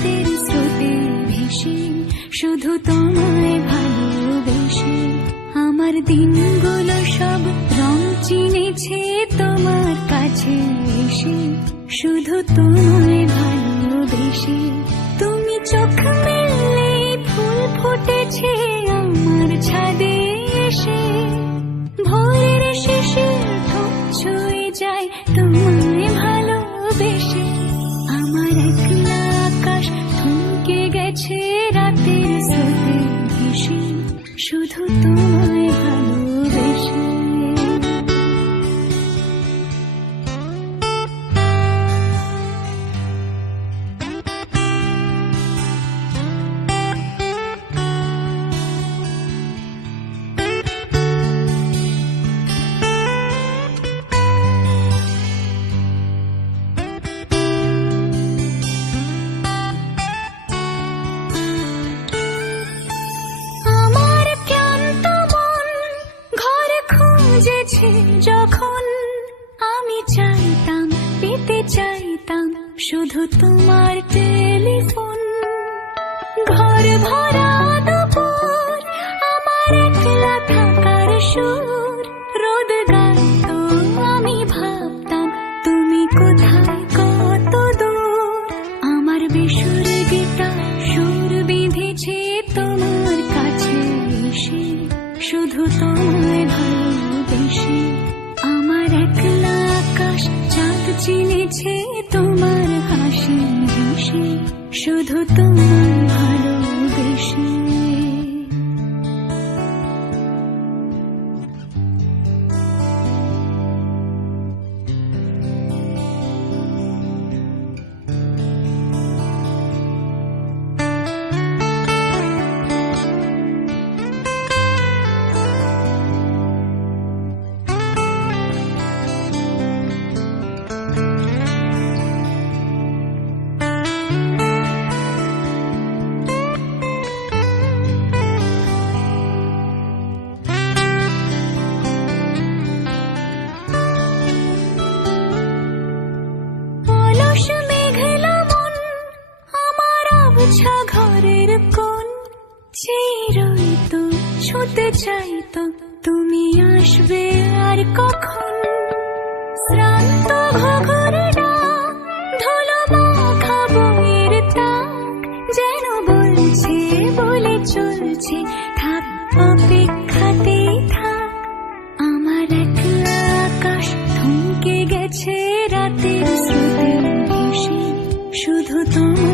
রাতের স্রোতে ভেসে, শুধু তোমায় ভালোবেসে। আমার দিনগুলো সব রং চিনেছে তোমার কাছে এসে, শুধু তোমায় ভালোবেসে। তুমি চোখ মেললে ফুল ফুটেছে আমার ছাদে এসে, ভোরের শেষের ঠোঁট ছুঁয়ে যায় তোমায় ভালোবেসে। আমার একলা আকাশ থমকে গেছে রাতের স্রোতে ভেসে, শুধু তোমায় ভালোবেসে। যখন আমি চাইতাম, পেতে চাইতাম শুধু তোমার টেলিফোন। ঘর ভরা দুপুর, আমার একলা থাকার সুর, রোদ গাইতো আমি ভাবতাম তুমি কোথায় কত দূর। আমার বেসুরে গিটার সুর বিঁধেছে তোমার কাছে এসে, শুধু তোমায় ভালোবেসে। আমার একলা আকাশ চাঁদ চিনেছে তোমার হাসি হেসে, শুধু তোমায় ভালোবেসে। ঘরের কোণ চিরইতো ছুতে চাইতো তুমি আসবে আর কখন। শ্রান্ত ঘরে ডাক, ধুলো মাখা বইয়ের তাক, যেন বলছে বলে চলছে থাক অপেক্ষাতেই থাক। আমার একলা আকাশ থমকে গেছে রাতের স্রোতে ভেসে, শুধু তোমার